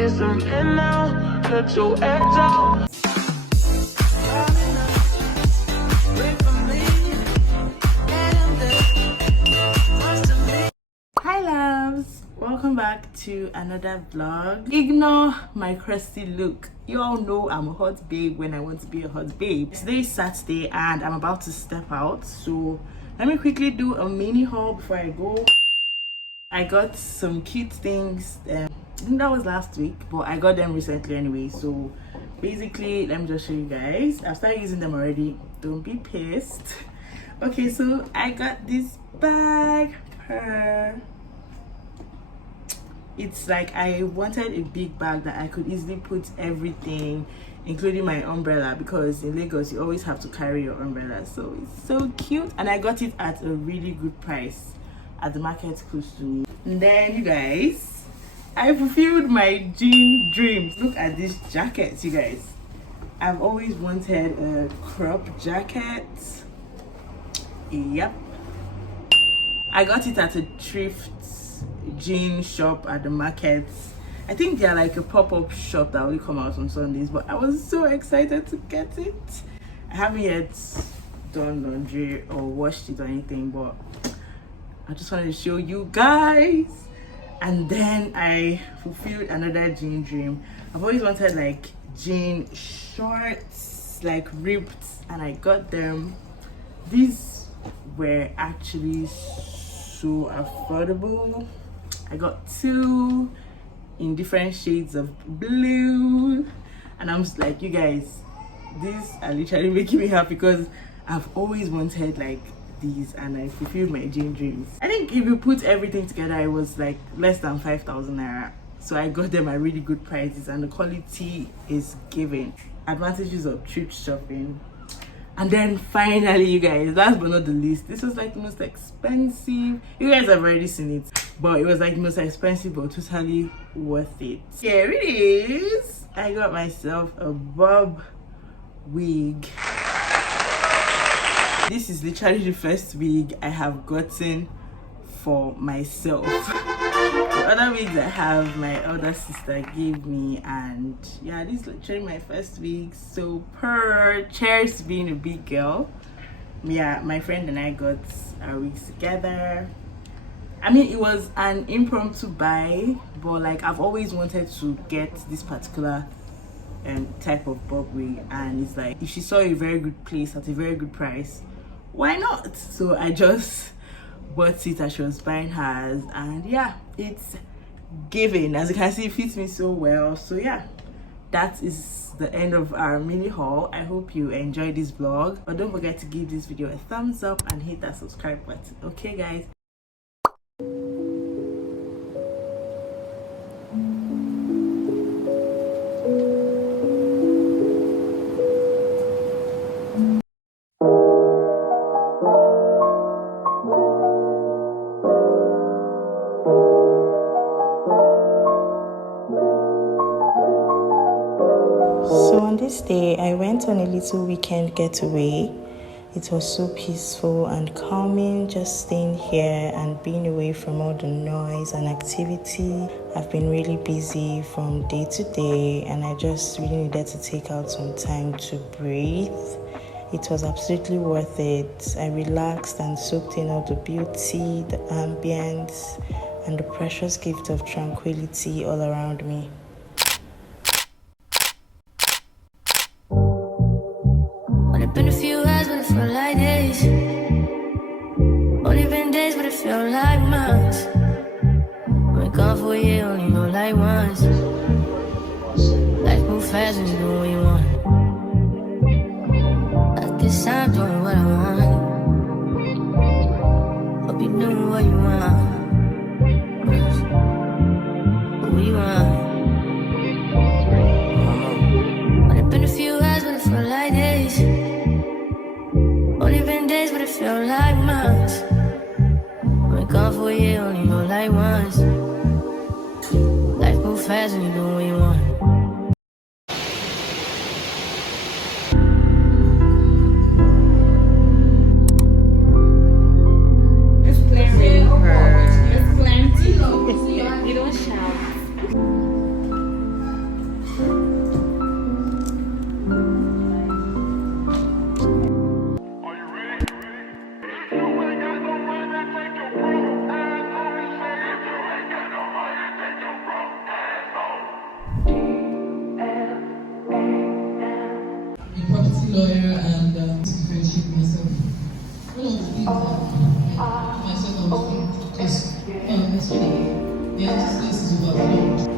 kiss them in now. Let your ex out. Hi loves, welcome back to another vlog. Ignore my crusty look. You all know I'm a hot babe when I want to be a hot babe. Today is Saturday and I'm about to step out, so let me quickly do a mini haul before I go. I got some cute things. I think that was last week, but I got them recently anyway. So basically, let me just show you guys. I've started using them already. Don't be pissed. Okay, so I got this bag. It's like I wanted a big bag that I could easily put everything, including my umbrella, because in Lagos you always have to carry your umbrella. So it's so cute, and I got it at a really good price at the market close to me. And then you guys, I fulfilled my jean dreams. Look at this jacket, you guys. I've always wanted a crop jacket. Yep, I got it at a thrift jean shop at the market. I think they're like a pop-up shop that only come out on Sundays, but I was so excited to get it. I haven't yet done laundry or washed it or anything, but I just wanted to show you guys. And then I fulfilled another jean dream. I've always wanted like jean shorts, like ripped, and I got them. These were actually so affordable. I got two in different shades of blue, and I'm just like, you guys, these are literally making me happy because I've always wanted like these, and I fulfilled my jean dreams. I think if you put everything together, it was like less than 5,000 naira. So I got them at really good prices, and the quality is given. Advantages of thrift shopping. And then finally, you guys, last but not the least, this was like the most expensive. You guys have already seen it, but it was like the most expensive but totally worth it. Here it is. I got myself a bob wig. This is literally the first wig I have gotten for myself. The other wigs I have, my elder sister gave me, and yeah, this is literally my first wig. So cheers being a big girl. Yeah, my friend and I got our wigs together. I mean, it was an impromptu buy, but like I've always wanted to get this particular type of bob wig, and it's like if she saw a very good place at a very good price, why not? So I just bought it as she was buying hers, and yeah, it's giving. As you can see, it fits me so well. So yeah, that is the end of our mini haul. I hope you enjoyed this vlog, but don't forget to give this video a thumbs up and hit that subscribe button. Okay guys, so on this day, I went on a little weekend getaway. It was so peaceful and calming, just staying here and being away from all the noise and activity. I've been really busy from day to day, and I just really needed to take out some time to breathe. It was absolutely worth it. I relaxed and soaked in all the beauty, the ambience, and the precious gift of tranquility all around me. Been a few hours, but it felt like days. Only been days, but it felt like months. Been gone for a year, only know like once. Life move fast when you do what you want. At this time, doing what I want. Hope you doing what you want. What you want. Only been a few hours, but it felt like days. Only been days, but it felt like months. Been gone for a year, only know like once. Life move fast when you do what you want. Just playing with her. It's plenty. You don't shout. lawyer and differentiate myself. One of the things that myself I was thinking because yesterday the space is overflowed.